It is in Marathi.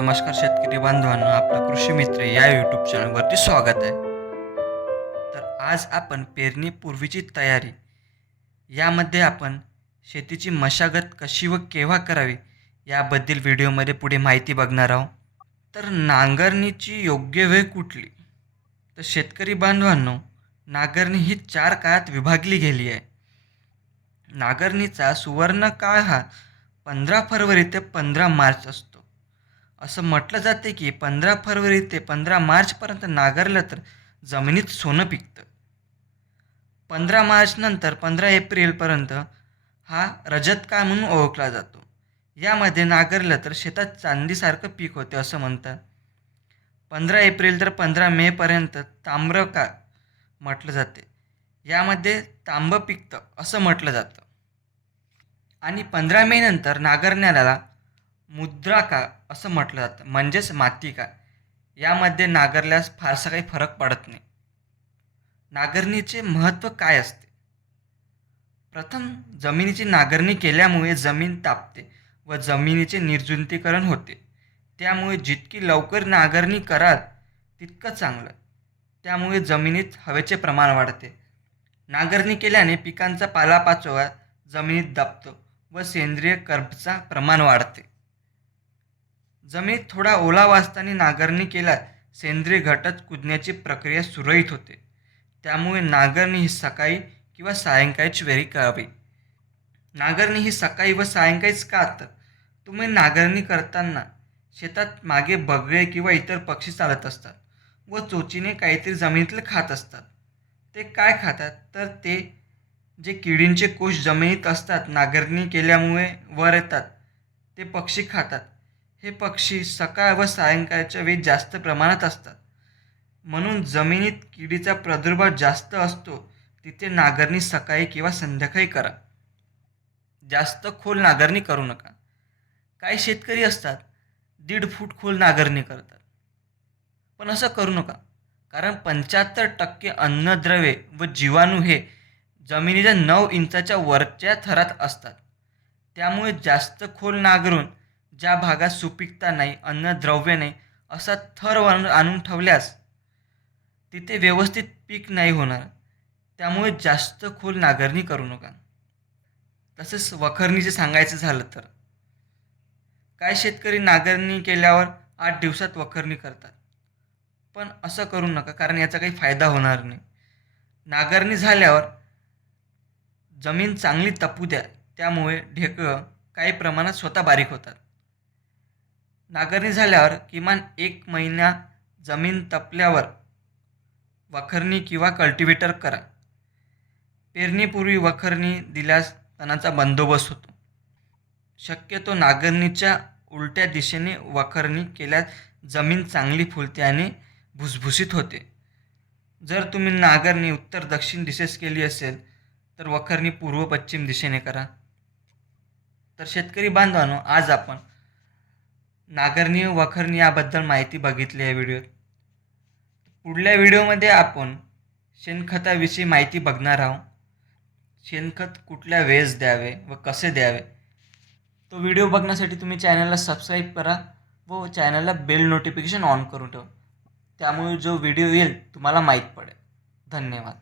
नमस्कार शेतकरी बांधवांनो आपलं कृषी मित्र या यूट्यूब चॅनलवरती स्वागत आहे. तर आज आपण पेरणीपूर्वीची तयारी यामध्ये आपण शेतीची मशागत कशी व केव्हा करावी याबद्दल व्हिडिओमध्ये पुढे माहिती बघणार आहोत. तर नांगरणीची योग्य वेळ कुठली? तर शेतकरी बांधवांनो नांगरणी ही चार काळात विभागली गेली आहे. नांगरणीचा सुवर्ण काळ हा पंधरा फरवरी ते पंधरा मार्च असतो. असं म्हटलं जाते की पंधरा फरवरी ते पंधरा मार्चपर्यंत नांगरलं तर जमिनीत सोनं पिकतं. पंधरा मार्च नंतर पंधरा एप्रिलपर्यंत हा रजत काळ म्हणून ओळखला जातो. यामध्ये नांगरलं तर शेतात चांदीसारखं पीक होते असं म्हणतात. पंधरा एप्रिल तर पंधरा मेपर्यंत ताम्र काळ म्हटलं जाते. यामध्ये तांबं पिकतं असं म्हटलं जातं. आणि पंधरा मे नंतर नांगरण्याला मुद्राकाळ असं म्हटलं जातं. म्हणजेच माती का? यामध्ये नांगरल्यास फारसा काही फरक पडत नाही. नांगरणीचे महत्त्व काय असते? प्रथम जमिनीची नांगरणी केल्यामुळे जमीन तापते व जमिनीचे निर्जुंतीकरण होते. त्यामुळे जितकी लवकर नांगरणी कराल तितकं चांगलं. त्यामुळे जमिनीत हवेचे प्रमाण वाढते. नांगरणी केल्याने पिकांचा पालापाचोळा जमिनीत दाबतो व सेंद्रिय कर्बचा प्रमाण वाढते. जमिनीत थोडा ओलावा असताना नांगरणी केल्यास सेंद्रिय घटक कुजण्याची प्रक्रिया सुरळीत होते. त्यामुळे नांगरणी ही सकाळी किंवा सायंकाळीच वेळी करावी. नांगरणी ही सकाळी व सायंकाळीच का तर? तुम्ही नांगरणी करताना शेतात मागे बगळे किंवा इतर पक्षी चालत असतात व चोचीने काहीतरी जमिनीतलं खात असतात. ते काय खातात? तर ते जे किडींचे कोश जमिनीत असतात नांगरणी केल्यामुळे वर येतात ते पक्षी खातात. हे पक्षी सकाळ व सायंकाळच्या वेळी जास्त प्रमाणात असतात. म्हणून जमिनीत किडीचा प्रादुर्भाव जास्त असतो तिथे नांगरणी सकाळी किंवा संध्याकाळी करा. जास्त खोल नांगरणी करू नका. काही शेतकरी असतात दीड फूट खोल नांगरणी करतात. पण असं करू नका कारण पंच्याहत्तर टक्के अन्नद्रव्ये व जीवाणू हे जमिनीच्या नऊ इंचाच्या वरच्या थरात असतात. त्यामुळे जास्त खोल नांगरून ज्या भागात सुपीकता नाही अन्नद्रव्य नाही असा थर वन आणून ठेवल्यास तिथे व्यवस्थित पीक नाही होणार. त्यामुळे जास्त खोल नांगरणी करू नका. तसेच वखरणीचे सांगायचं झालं तर. काय शेतकरी नांगरणी केल्यावर आठ दिवसात वखरणी करतात. पण असं करू नका कारण याचा काही फायदा होणार नाही. नांगरणी झाल्यावर जमीन चांगली तपू द्या. त्यामुळे ढेकळं काही प्रमाणात स्वतः बारीक होतात. नांगरणी झाल्यावर किमान एक महिना जमीन तपल्यावर वखरणी किंवा कल्टिवेटर करा. पेरणीपूर्वी वखरणी दिल्यास तणाचा बंदोबस्त होतो. शक्यतो नांगरणीच्या उलट्या दिशेने वखरणी केल्यास जमीन चांगली फुलते आणि भुसभुशीत होते. जर तुम्ही नांगरणी उत्तर दक्षिण दिशेस केली असेल तर वखरणी पूर्व पश्चिम दिशेने करा. तर शेतकरी बांधवांनो आज आपण नांगरणी वखरणी याबद्दल माहिती बघितली आहे व्हिडिओत. पुढल्या व्हिडिओमध्ये आपण शेणखताविषयी माहिती बघणार आहोत. शेणखत कुठल्या वेळेस द्यावे व कसे द्यावे? तो व्हिडिओ बघण्यासाठी तुम्ही चॅनलला सबस्क्राईब करा व चॅनलला बेल नोटिफिकेशन ऑन करून ठेवा. त्यामुळे जो व्हिडिओ येईल तुम्हाला माहीत पडेल. धन्यवाद.